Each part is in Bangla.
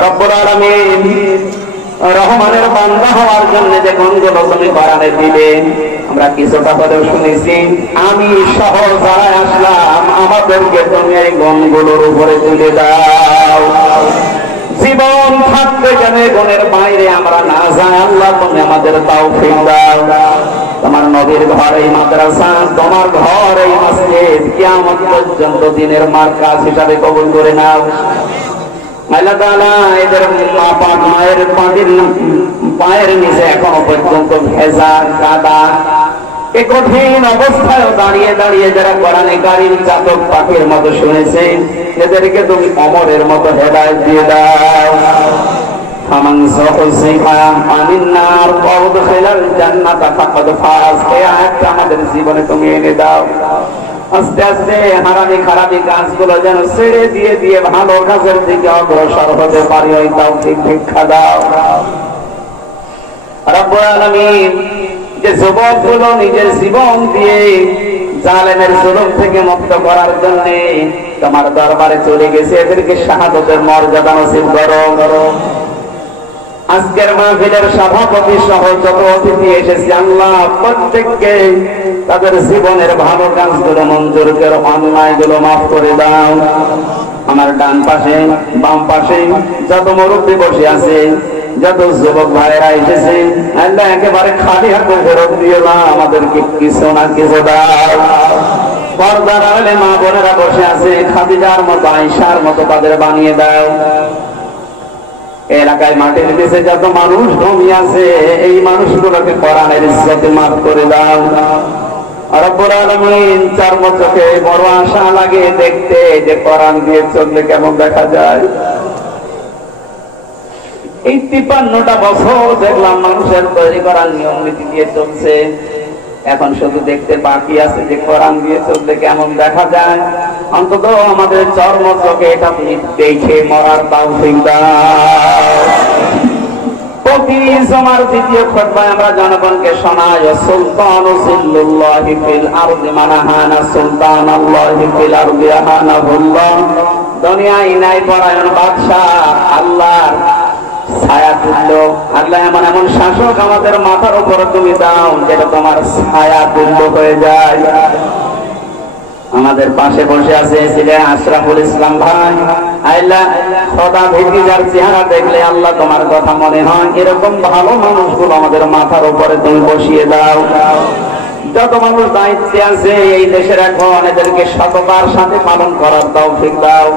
রব্বুল আলামিন রহমানের বান্দা হওয়ার জন্য যে গুণগুলো তুমি কোরআনে দিলে আমরা কিছুটা হলেও শুনেছি, আমি সহ যারা আসলাম আমাদেরকে তুমি এই গুণগুলোর উপরে তুলে দাও। জীবন থাকতে গেলে গুণের বাইরে আমরা না যাই, আল্লাহ তুমি আমাদের তাওফিক দাও। তোমার নবীর ঘর এই মাদ্রাসা, তোমার ঘর এই মসজিদ কিয়ামত পর্যন্ত দিনের মার্কাজ হিসাবে কবুল করে নাও। আল্লাহ তাআলা এদের পায়ের নিচে এখনো পর্যন্ত ভেজা কাদা, এই কঠিন অবস্থায় দাঁড়িয়ে দাঁড়িয়ে যারা কোরআনে কারীম চাতক পাখির মতো শুনেছে, এদেরকে তুমি অমরের মতো হেদায়েত দিয়ে দাও। ফামান যুহজিহা আনিন নার ওয়া উদখিলাল জান্নাতা ফাকাদ ফাজ। এই আয়াতটা আমাদের জীবনে তুমি এনে দাও। আস্তে আস্তে হারামি খারাপি কাজগুলো যেন ছেড়ে দিয়ে দিয়ে ভালো কাজের দিকে অগ্রসর হতে পারি, ওই তৌফিক ভিক্ষা দাও। রব্বুল আলামিন যে যুবকগুলো নিজের জীবন দিয়ে জালেমের জুলুম থেকে মুক্ত করার জন্য তোমার দরবারে চলে গেছে, এদেরকে শাহাদাতের মর্যাদা নসিব করো। আজকের মাহফিলের সভাপতি সহ যত অতিথি এসেছে আল্লাহ প্রত্যেককে তাদের জীবনের ভালো কাজগুলো মঞ্জুর করে, অন্যায়গুলো মাফ করে দাও। আমার ডান পাশে বাম পাশে যত মুরব্বী বসে আছে, যত যুবক ভাইরা এসেছে আল্লাহ একেবারে খালি হাতে ফেরত দিও না, আমাদেরকে কিছু না কিছু দাও। পর্দার আড়ালে মা বোনেরা বসে আছে, খাদিজার মতো আয়েশার মতো তাদের বানিয়ে দাও। এলাকায় মাটির নিচে যত মানুষ ঘুমিয়ে আছে এই মানুষগুলোকে কোরআনের ইজ্জতে মাফ করে দাও। রব্বুল আলামিন চর্ম চোখে বড় আশা লাগে দেখতে যে কোরআন দিয়ে চললে কেমন দেখা যায়। এই 53টা বছর দেখলাম মানুষের তৈরি করার নিয়ম নীতি দিয়ে চলছে, এখন শুধু দেখতে বাকি আছে যে কোরআন দিয়ে চললে কেমন দেখা যায়। অন্তত আমাদের চর্ম চোখে এটা দেখে মরার তৌফিক দাও। প্রতি জুমার দ্বিতীয় খুতবায় আমরা জনগণকে শোনাই, সুলতানু জিল্লুল্লাহি ফিল আরদি মানাহানা সুলতানাল্লাহি ফিল আরদি আহানাহুল্লাহ। দুনিয়ায় নাই পরায়ণ বাদশা আল্লাহর ছায়া তুল্য, আল্লাহ এমন এমন শাসক আমাদের মাথার উপরে তুমি দাও যেটা তোমার ছায়া তুল্য হয়ে যায়। আমাদের পাশে বসে আছে ছিলেন আশরাফুল ইসলাম ভাই, আল্লাহ খোদা ভীতি যার চেহারা দেখলে আল্লাহ তোমার কথা মনে হয়, এরকম ভালো মানুষগুলো আমাদের মাথার উপরে তুমি বসিয়ে দাও। যত মানুষ দায়িত্বে আছে এই দেশের এখন এদেরকে সততার সাথে পালন করার তৌফিক দাও।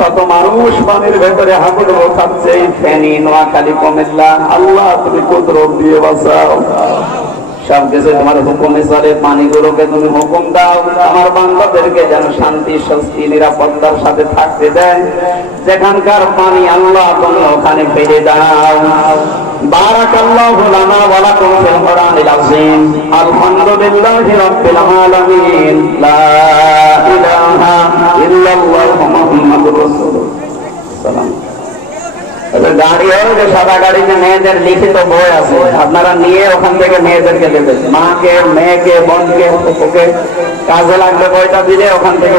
কত মানুষ পানির ভেতরে হাবুডুবু খাচ্ছে, ফেনী, নোয়াখালী, কুমিল্লা, আল্লাহ তুমি কুদরত দিয়ে বাঁচাও। সব কিছু তোমার হুকুমে চলে, পানিগুলোকে তুমি হুকুম দাও, আমার বান্দাদেরকে যেন শান্তি স্বস্তি নিরাপত্তার সাথে থাকতে দেয়। যেখানকার পানি আল্লাহ তুমি ওখানে ফেলে দাও। বারাকাল্লাহু লানা ওয়া লাকুম ফিল কুরআনিল আযীম। আলহামদুলিল্লাহি রাব্বিল আলামিন। লা ইলাহা ইল্লাল্লাহু মুহাম্মাদুর রাসূলুল্লাহ। গাড়ি যে সাদা গাড়িতে মেয়েদের লিখিত বই আছে, আপনারা নিয়ে ওখান থেকে মেয়েদেরকে দেবেন, মাকে, মেয়েকে, বোনকে, ওকে কাজে লাগবে বইটা দিলে ওখান থেকে